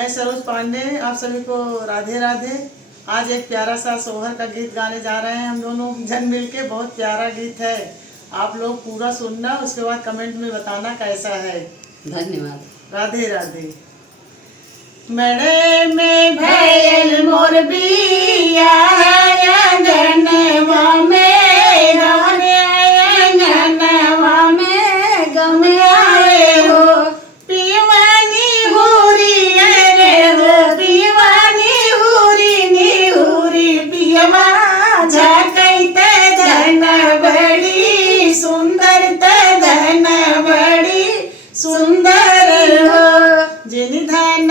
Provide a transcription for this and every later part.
मैं सरोज पांडे, आप सभी को राधे राधे। आज एक प्यारा सा सोहर का गीत गाने जा रहे हैं हम दोनों जन मिल के। बहुत प्यारा गीत है, आप लोग पूरा सुनना, उसके बाद कमेंट में बताना कैसा है। धन्यवाद। राधे राधे। मड़े में भयल मोर बिया अंगनवा में अंगनवा में गम आए हो पीवानी हुरी रे हो पीवानी हुरी निहुरी पियवा झाकैत धन बड़ी सुंदर धन बड़ी सुंदर हो जिन धन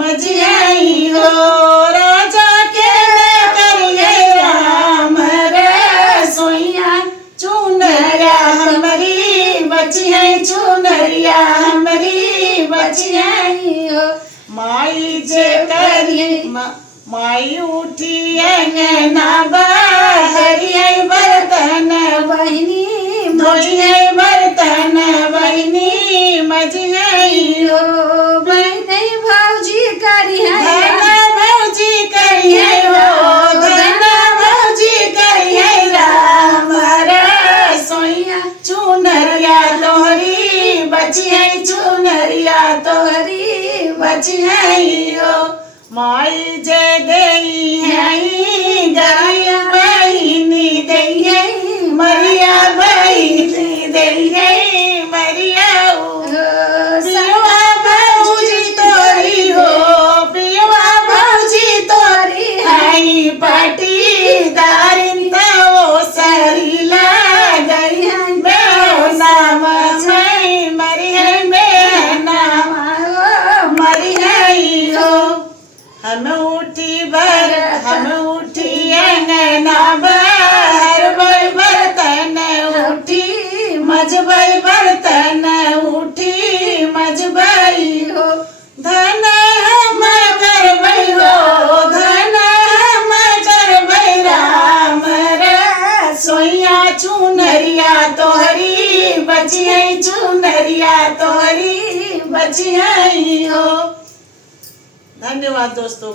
मजियाई हो राजा के करिए राम रे सोइया चुनरिया हमारी बचिया चुनरिया हमारी बचियाई हो माई जे करिए माई उठी अंगना बहरिए बर्तन बहिनी धोइए बर्तन बहिनी मजियाई हो चुनरिया तोहरी बचियाई हो माई जे देई है गरिया बहिनी देई है मरिया बहिनी देई है मरिया पियवा भौजी तोरी हो पियवा भौजी तोरी है पाटीदारिन तो सरीला गई है मेरो नाम हम उठी अंगना बहर बई बर्तन उठी मजबई बर्तन उठी मजबई हो धन हम करबई हो धन हम करबई राम रे सोइया चुनरिया तोहरी बचिया चुनरिया तोहरी बचियाई हो। धन्यवाद दोस्तों।